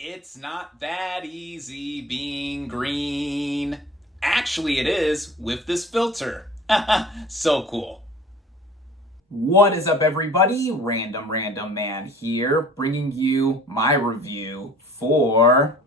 It's not that easy being green. Actually, it is with this filter. So cool. What is up, everybody? Random Random Man here, bringing you my review for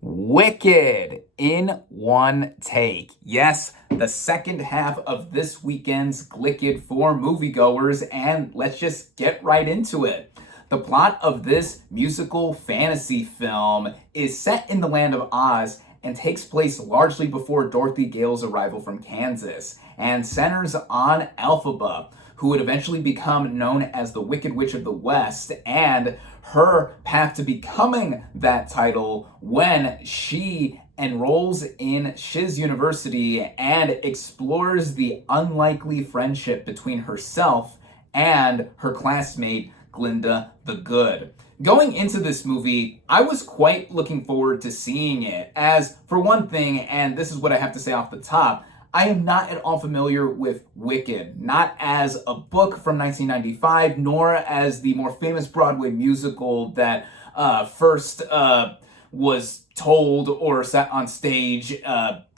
Wicked in one take. Yes, the second half of this weekend's Glicked for moviegoers, and let's just get right into it. The plot of this musical fantasy film is set in the land of Oz and takes place largely before Dorothy Gale's arrival from Kansas, and centers on Elphaba, who would eventually become known as the Wicked Witch of the West, and her path to becoming that title when she enrolls in Shiz University and explores the unlikely friendship between herself and her classmate Glinda the Good. Going into this movie, I was quite looking forward to seeing it, as for one thing, and this is what I have to say off the top, I am not at all familiar with Wicked, not as a book from 1995, nor as the more famous Broadway musical that first was told or set on stage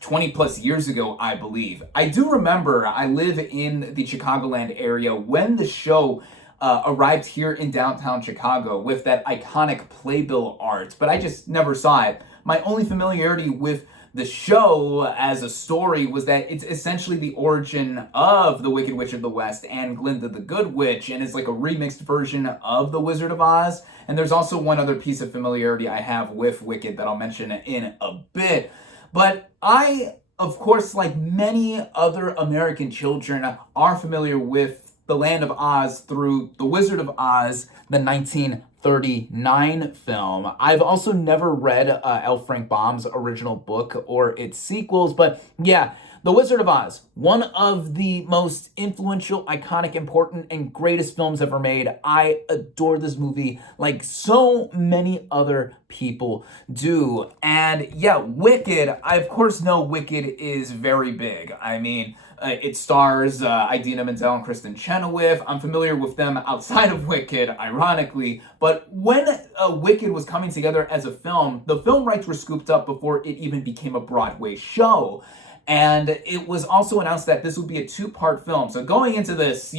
20 plus years ago, I believe. I do remember I live in the Chicagoland area when the show arrived here in downtown Chicago with that iconic playbill art, but I just never saw it. My only familiarity with the show as a story was that it's essentially the origin of the Wicked Witch of the West and Glinda the Good Witch, and it's like a remixed version of The Wizard of Oz. And there's also one other piece of familiarity I have with Wicked that I'll mention in a bit. But I, of course, like many other American children, are familiar with the Land of Oz through The Wizard of Oz, the 1939 film. I've also never read L. Frank Baum's original book or its sequels, but yeah, The Wizard of Oz, one of the most influential, iconic, important, and greatest films ever made. I adore this movie like so many other people do. And yeah, Wicked, I of course know Wicked is very big. I mean, it stars Idina Menzel and Kristen Chenoweth. I'm familiar with them outside of Wicked, ironically. But when Wicked was coming together as a film, the film rights were scooped up before it even became a Broadway show. And it was also announced that this would be a two-part film. So going into this,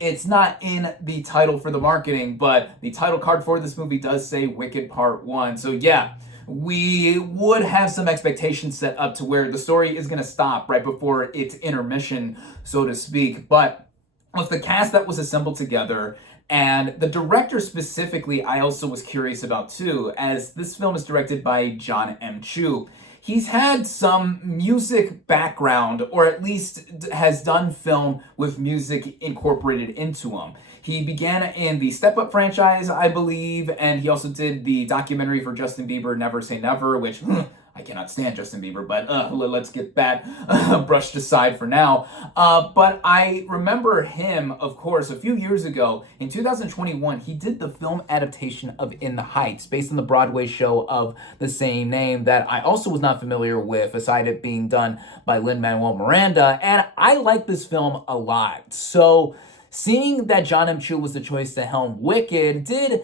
it's not in the title for the marketing, but the title card for this movie does say Wicked Part 1. So yeah, we would have some expectations set up to where the story is going to stop right before its intermission, so to speak. But with the cast that was assembled together, and the director specifically, I also was curious about too, as this film is directed by John M. Chu. He's had some music background, or at least has done film with music incorporated into him. He began in the Step Up franchise, I believe, and he also did the documentary for Justin Bieber, Never Say Never, which I cannot stand Justin Bieber, but let's get that brushed aside for now. But I remember him, of course, a few years ago, in 2021, he did the film adaptation of In the Heights, based on the Broadway show of the same name that I also was not familiar with, aside it being done by Lin-Manuel Miranda, and I like this film a lot. So seeing that John M. Chu was the choice to helm Wicked did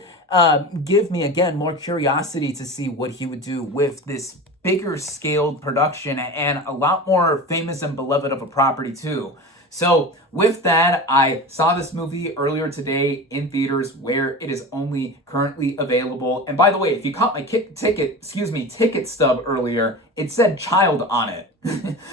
give me, again, more curiosity to see what he would do with this bigger scaled production and a lot more famous and beloved of a property too. So with that, I saw this movie earlier today in theaters where it is only currently available. And by the way, if you caught my ticket stub earlier, it said child on it.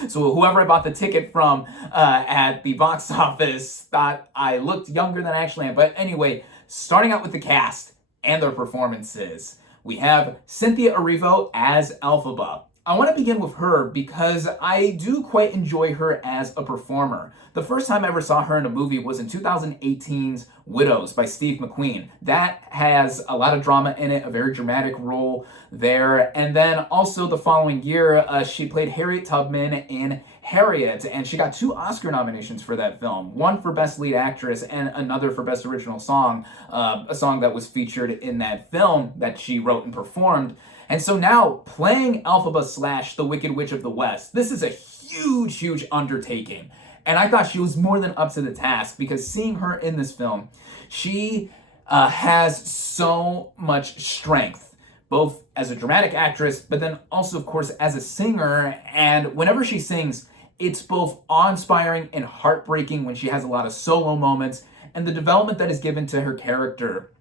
So whoever I bought the ticket from at the box office thought I looked younger than I actually am. But anyway, starting out with the cast and their performances. We have Cynthia Erivo as Elphaba. I want to begin with her because I do quite enjoy her as a performer. The first time I ever saw her in a movie was in 2018's Widows by Steve McQueen. That has a lot of drama in it, a very dramatic role there. And then also the following year, she played Harriet Tubman in Harriet, and she got 2 Oscar nominations for that film. One for Best Lead Actress and another for Best Original Song, a song that was featured in that film that she wrote and performed. And so now, playing Elphaba / the Wicked Witch of the West, this is a huge, huge undertaking. And I thought she was more than up to the task, because seeing her in this film, she has so much strength, both as a dramatic actress, but then also, of course, as a singer. And whenever she sings, it's both awe-inspiring and heartbreaking when she has a lot of solo moments, and the development that is given to her character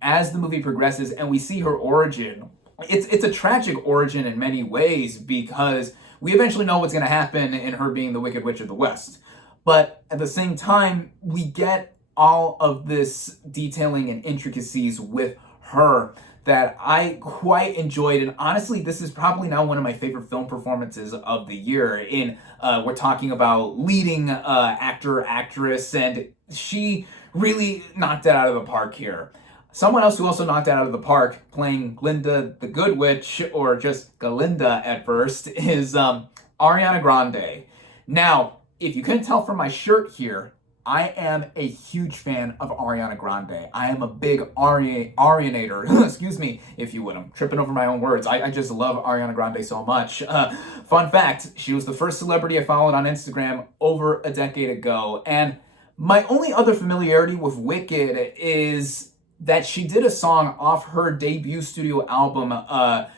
as the movie progresses and we see her origin. It's a tragic origin in many ways because we eventually know what's going to happen in her being the Wicked Witch of the West. But at the same time, we get all of this detailing and intricacies with her that I quite enjoyed. And honestly, this is probably now one of my favorite film performances of the year. We're talking about leading actor, actress, and she really knocked it out of the park here. Someone else who also knocked it out of the park, playing Glinda the Good Witch, or just Galinda at first, is Ariana Grande. Now, if you couldn't tell from my shirt here, I am a huge fan of Ariana Grande. I am a big Arianator, excuse me, if you would. I'm tripping over my own words. I just love Ariana Grande so much. Fun fact, she was the first celebrity I followed on Instagram over a decade ago. And my only other familiarity with Wicked is that she did a song off her debut studio album,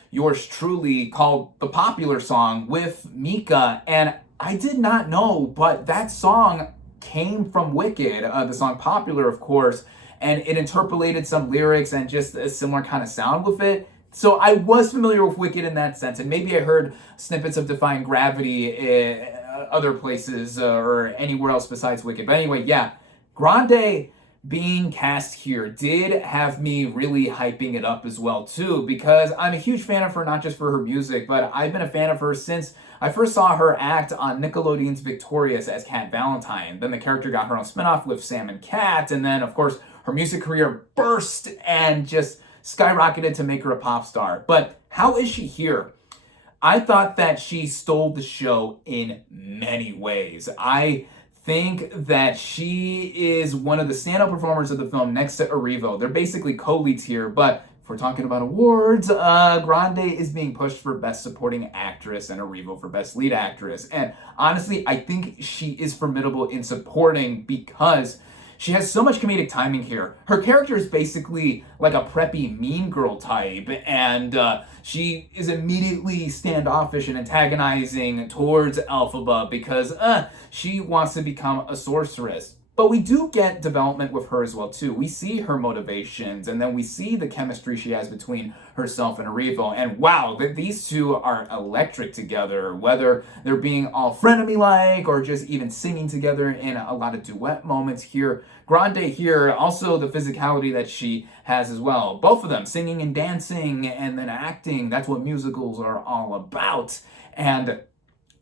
Yours Truly, called The Popular Song with Mika. And I did not know, but that song came from Wicked, the song Popular, of course, and it interpolated some lyrics and just a similar kind of sound with it. So I was familiar with Wicked in that sense, and maybe I heard snippets of Defying Gravity other places or anywhere else besides Wicked. But anyway, yeah, Grande being cast here did have me really hyping it up as well too, because I'm a huge fan of her, not just for her music, but I've been a fan of her since I first saw her act on Nickelodeon's Victorious as Cat Valentine. Then the character got her own spinoff with Sam and Cat, and then of course her music career burst and just skyrocketed to make her a pop star. But how is she here? I thought that she stole the show in many ways. I think that she is one of the standout performers of the film next to Erivo. They're basically co-leads here, but if we're talking about awards, Grande is being pushed for Best Supporting Actress and Erivo for Best Lead Actress. And honestly, I think she is formidable in supporting because she has so much comedic timing here. Her character is basically like a preppy mean girl type, and she is immediately standoffish and antagonizing towards Elphaba because she wants to become a sorceress. But we do get development with her as well too. We see her motivations, and then we see the chemistry she has between herself and Erivo. And wow, these two are electric together, whether they're being all frenemy-like or just even singing together in a lot of duet moments here. Grande here, also the physicality that she has as well. Both of them singing and dancing and then acting. That's what musicals are all about. And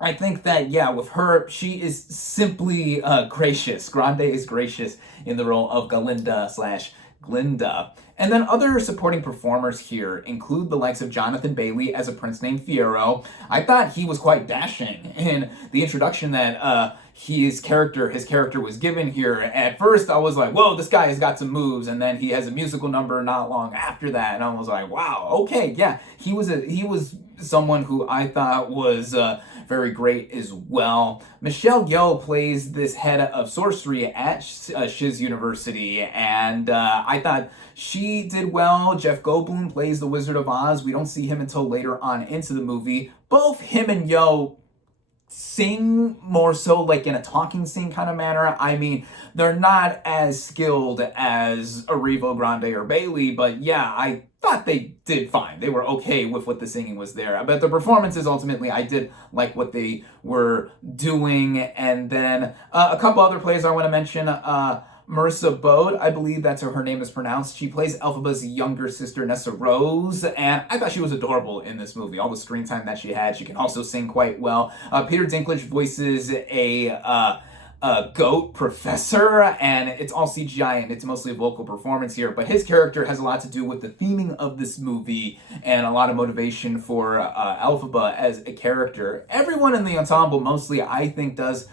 I think that, yeah, with her, she is simply gracious. Grande is gracious in the role of Galinda/Glinda. And then other supporting performers here include the likes of Jonathan Bailey as a prince named Fiyero. I thought he was quite dashing in the introduction that his character was given here. At first, I was like, whoa, this guy has got some moves. And then he has a musical number not long after that. And I was like, wow, okay, yeah. He was someone who I thought was very great as well. Michelle Yeoh plays this head of sorcery at Shiz University, and I thought she did well. Jeff Goldblum plays the Wizard of Oz. We don't see him until later on into the movie. Both him and Yeoh sing more so like in a talking scene kind of manner. I mean, they're not as skilled as Erivo, Grande, or Bailey, but yeah, I thought they did fine. They were okay with what the singing was there. But the performances, ultimately, I did like what they were doing. And then a couple other players I want to mention. Marissa Bode, I believe that's how her name is pronounced. She plays Elphaba's younger sister, Nessa Rose, and I thought she was adorable in this movie. All the screen time that she had. She can also sing quite well. Peter Dinklage voices a goat professor, and it's all CGI, and it's mostly a vocal performance here, but his character has a lot to do with the theming of this movie and a lot of motivation for Elphaba as a character. Everyone in the ensemble mostly, I think, does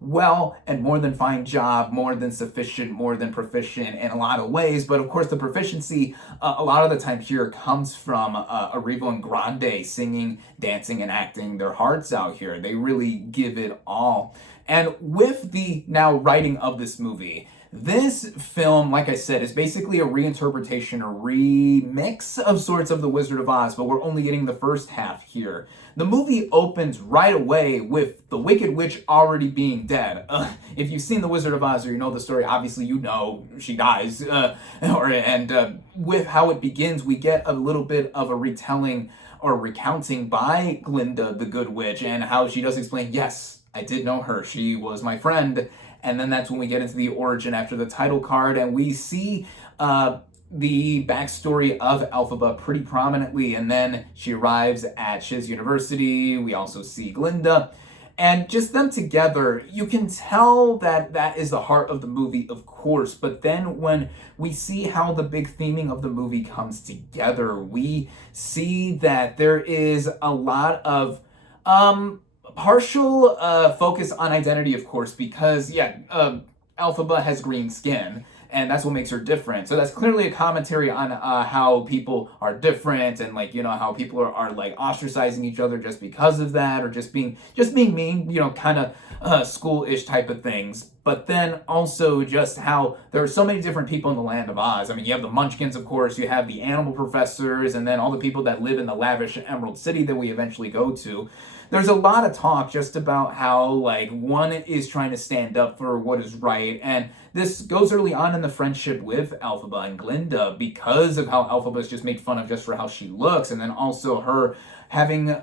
well and more than fine job, more than sufficient, more than proficient in a lot of ways. But of course, the proficiency a lot of the time here comes from Erivo and Grande singing, dancing, and acting their hearts out here. They really give it all. And with the now writing of this movie, This film, like I said, is basically a reinterpretation, a remix of sorts of The Wizard of Oz, but we're only getting the first half here. The movie opens right away with the Wicked Witch already being dead. If you've seen The Wizard of Oz or you know the story, obviously you know she dies. With how it begins, we get a little bit of a retelling or recounting by Glinda, the Good Witch, and how she does explain, yes, I did know her. She was my friend. And then that's when we get into the origin after the title card, and we see the backstory of Elphaba pretty prominently. And then she arrives at Shiz University. We also see Glinda. And just them together, you can tell that that is the heart of the movie, of course. But then when we see how the big theming of the movie comes together, we see that there is a lot of partial focus on identity, of course, because, Elphaba has green skin, and that's what makes her different. So that's clearly a commentary on how people are different, and how people are like ostracizing each other just because of that, or just being mean, kind of school-ish type of things. But then also just how there are so many different people in the land of Oz. I mean, you have the Munchkins, of course, you have the animal professors, and then all the people that live in the lavish Emerald City that we eventually go to. There's a lot of talk just about how, one is trying to stand up for what is right, and this goes early on in the friendship with Elphaba and Glinda because of how Elphaba is just made fun of just for how she looks, and then also her having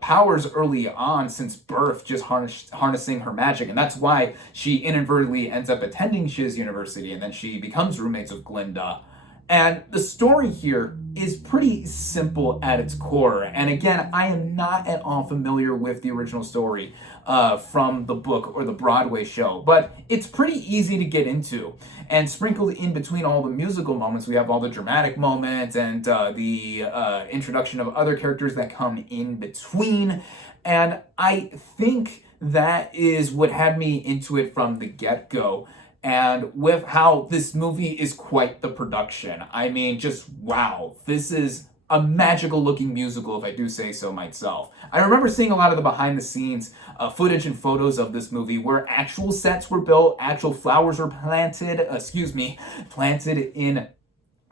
powers early on since birth, just harnessing her magic, and that's why she inadvertently ends up attending Shiz University, and then she becomes roommates with Glinda. And the story here is pretty simple at its core. And again, I am not at all familiar with the original story from the book or the Broadway show, but it's pretty easy to get into. And sprinkled in between all the musical moments, we have all the dramatic moments and the introduction of other characters that come in between. And I think that is what had me into it from the get-go. And with how this movie is quite the production. I mean, just wow. This is a magical looking musical, if I do say so myself. I remember seeing a lot of the behind the scenes footage and photos of this movie where actual sets were built, actual flowers were planted in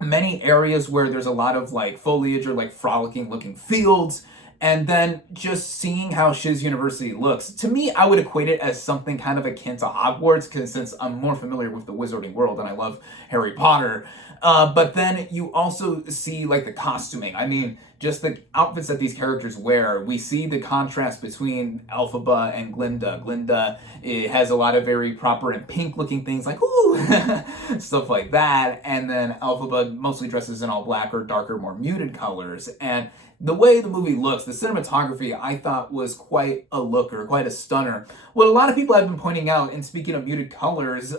many areas where there's a lot of foliage or frolicking looking fields. And then just seeing how Shiz University looks, to me, I would equate it as something kind of akin to Hogwarts, because since I'm more familiar with the Wizarding world and I love Harry Potter. But then you also see the costuming. I mean, just the outfits that these characters wear. We see the contrast between Elphaba and Glinda. Glinda has a lot of very proper and pink looking things ooh, stuff like that. And then Elphaba mostly dresses in all black or darker, more muted colors. And the way the movie looks, the cinematography, I thought was quite a looker, quite a stunner. What a lot of people have been pointing out, and speaking of muted colors,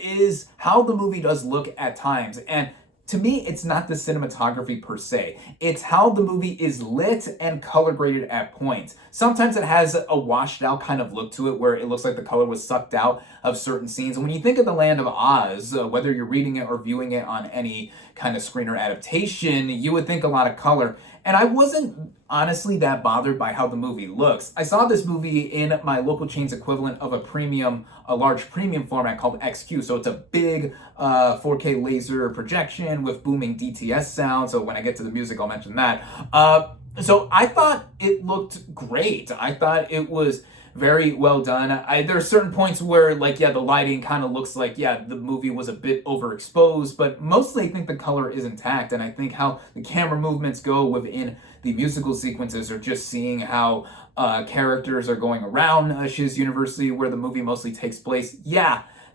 is how the movie does look at times. And to me, it's not the cinematography per se. It's how the movie is lit and color graded at points. Sometimes it has a washed out kind of look to it where it looks like the color was sucked out of certain scenes. And when you think of the Land of Oz, whether you're reading it or viewing it on any kind of screen or adaptation, you would think a lot of color. And I wasn't honestly that bothered by how the movie looks. I saw this movie in my local chain's equivalent of a large premium format called XQ. So it's a big 4K laser projection with booming DTS sound. So when I get to the music, I'll mention that. So I thought it looked great. I thought it was very well done. There are certain points where, the lighting kind of looks like, the movie was a bit overexposed, but mostly I think the color is intact, and I think how the camera movements go within the musical sequences, or just seeing how characters are going around Shiz University, where the movie mostly takes place.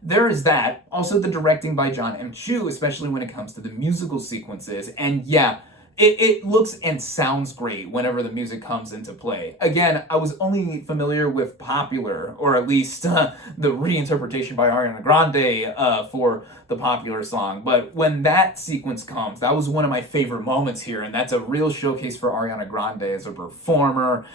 There is that. Also, the directing by John M. Chu, especially when it comes to the musical sequences, and it looks and sounds great whenever the music comes into play. Again, I was only familiar with Popular, or at least the reinterpretation by Ariana Grande for the Popular song. But when that sequence comes, that was one of my favorite moments here, and that's a real showcase for Ariana Grande as a performer.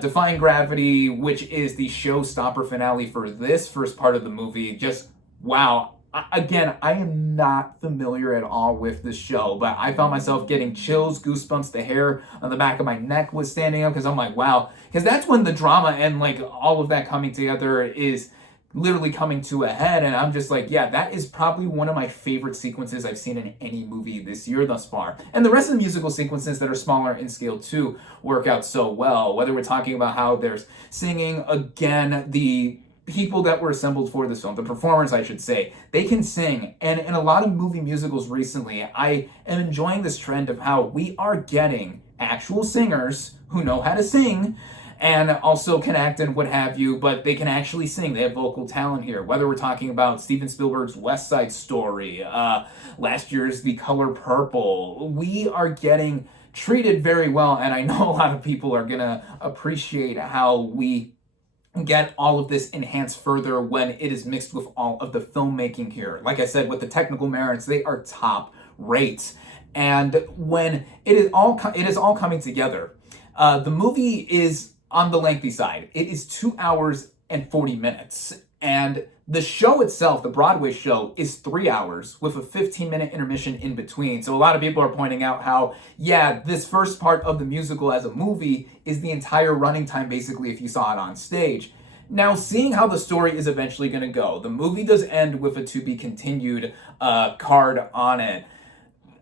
Defying Gravity, which is the showstopper finale for this first part of the movie, just wow. Again, I am not familiar at all with this show, but I found myself getting chills, goosebumps, the hair on the back of my neck was standing up, because I'm like, wow. Because that's when the drama and all of that coming together is literally coming to a head, and I'm just like, yeah, that is probably one of my favorite sequences I've seen in any movie this year thus far. And the rest of the musical sequences that are smaller in scale too work out so well, whether we're talking about how there's singing, again, the people that were assembled for this film, the performers, I should say, they can sing. And in a lot of movie musicals recently, I am enjoying this trend of how we are getting actual singers who know how to sing and also can act and what have you, but they can actually sing. They have vocal talent here. Whether we're talking about Steven Spielberg's West Side Story, last year's The Color Purple, we are getting treated very well, and I know a lot of people are gonna appreciate how we get all of this enhanced further when it is mixed with all of the filmmaking here. Like I said, with the technical merits, they are top rate. And when it is all coming together, the movie is on the lengthy side. It is 2 hours and 40 minutes. And the show itself, the Broadway show, is 3 hours with a 15-minute intermission in between. So a lot of people are pointing out how, yeah, this first part of the musical as a movie is the entire running time, basically, if you saw it on stage. Now, seeing how the story is eventually going to go, the movie does end with a to be continued card on it.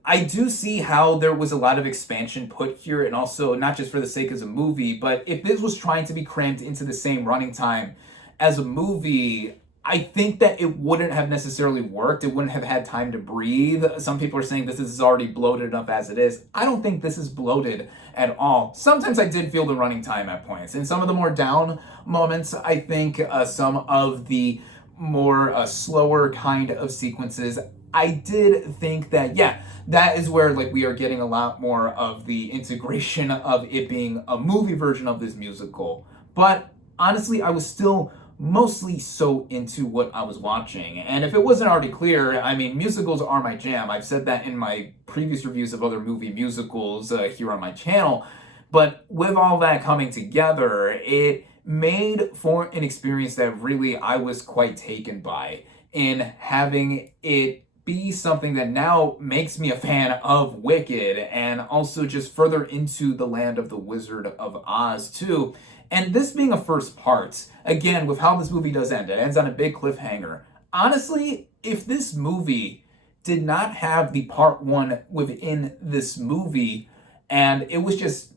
I do see how there was a lot of expansion put here, and also not just for the sake of a movie, but if this was trying to be crammed into the same running time as a movie, I think that it wouldn't have necessarily worked. It wouldn't have had time to breathe. Some people are saying this is already bloated enough as it is. I don't think this is bloated at all. Sometimes I did feel the running time at points. In some of the more down moments, I think some of the more slower kind of sequences, I did think that, yeah, that is where like we are getting a lot more of the integration of it being a movie version of this musical. But honestly, I was still mostly so into what I was watching. And if it wasn't already clear, I mean, musicals are my jam. I've said that in my previous reviews of other movie musicals here on my channel. But with all that coming together, it made for an experience that really I was quite taken by, in having it be something that now makes me a fan of Wicked, and also just further into the land of the Wizard of Oz too. And this being a first part, again, with how this movie does end, it ends on a big cliffhanger. Honestly, if this movie did not have the part one within this movie, and it was just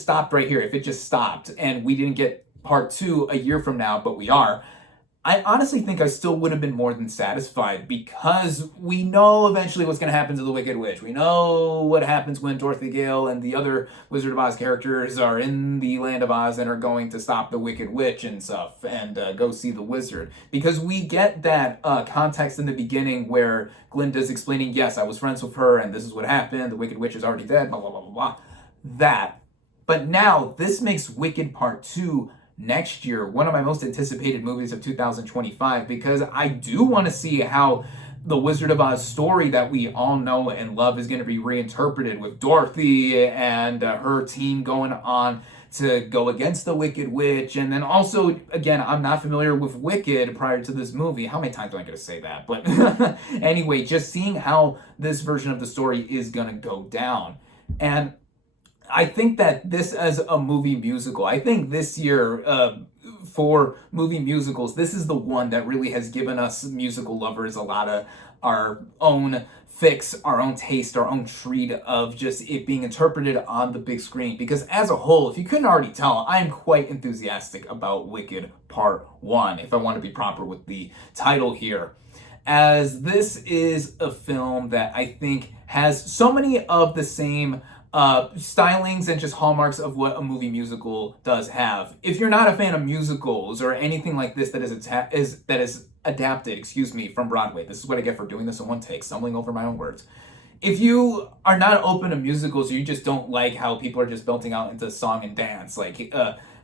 stopped right here, if it just stopped and we didn't get part two a year from now, but we are, I honestly think I still would have been more than satisfied, because we know eventually what's going to happen to the Wicked Witch. We know what happens when Dorothy Gale and the other Wizard of Oz characters are in the Land of Oz and are going to stop the Wicked Witch and stuff and go see the wizard. Because we get that context in the beginning where Glinda's explaining, yes, I was friends with her and this is what happened. The Wicked Witch is already dead, blah, blah, blah, blah, blah. That. But now this makes Wicked Part 2 next year one of my most anticipated movies of 2025, because I do want to see how the Wizard of Oz story that we all know and love is going to be reinterpreted, with Dorothy and her team going on to go against the Wicked Witch. And then also, again, I'm not familiar with Wicked prior to this movie. How many times am I going to say that? But anyway, just seeing how this version of the story is going to go down. And I think that this as a movie musical, I think this year for movie musicals, this is the one that really has given us musical lovers a lot of our own fix, our own taste, our own treat of just it being interpreted on the big screen. Because as a whole, if you couldn't already tell, I am quite enthusiastic about Wicked Part 1, if I want to be proper with the title here, as this is a film that I think has so many of the same stylings and just hallmarks of what a movie musical does have. If you're not a fan of musicals or anything like this that is adapted, from Broadway, this is what I get for doing this in one take, stumbling over my own words. If you are not open to musicals, or you just don't like how people are just belting out into song and dance, like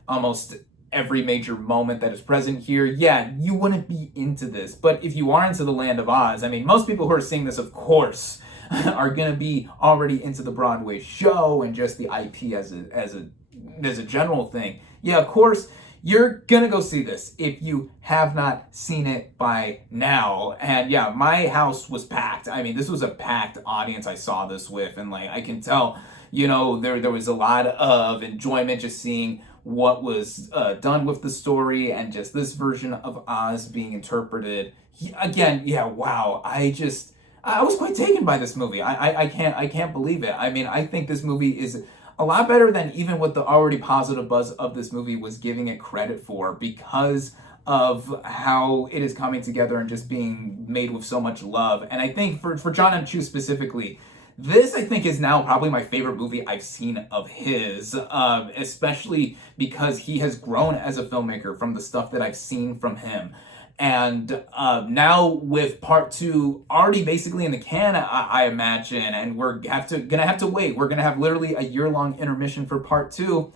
almost every major moment that is present here, yeah, you wouldn't be into this. But if you are into the Land of Oz, I mean, most people who are seeing this, of course, are going to be already into the Broadway show and just the IP as a general thing. Yeah, of course, you're going to go see this if you have not seen it by now. And yeah, my house was packed. I mean, this was a packed audience I saw this with, and like I can tell, you know, there was a lot of enjoyment just seeing what was done with the story and just this version of Oz being interpreted. Again, yeah, wow. I was quite taken by this movie. I can't believe it. I mean, I think this movie is a lot better than even what the already positive buzz of this movie was giving it credit for, because of how it is coming together and just being made with so much love. And I think for John M. Chu specifically, this, I think, is now probably my favorite movie I've seen of his, especially because he has grown as a filmmaker from the stuff that I've seen from him. And now with part 2 already basically in the can, I imagine, and we're gonna have to wait. We're gonna have literally a year-long intermission for part 2.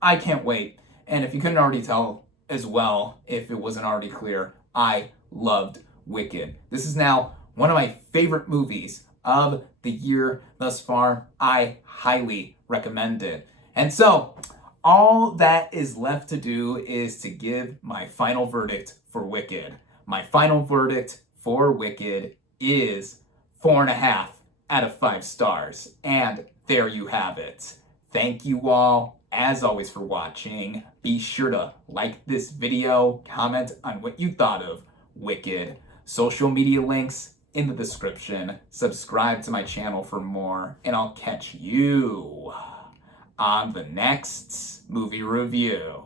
I can't wait. And if you couldn't already tell as well, if it wasn't already clear, I loved Wicked. This is now one of my favorite movies of the year thus far. I highly recommend it. And so, all that is left to do is to give my final verdict for Wicked. My final verdict for Wicked is 4.5 out of 5 stars. And there you have it. Thank you all, as always, for watching. Be sure to like this video, comment on what you thought of Wicked. Social media links in the description. Subscribe to my channel for more, and I'll catch you on the next movie review.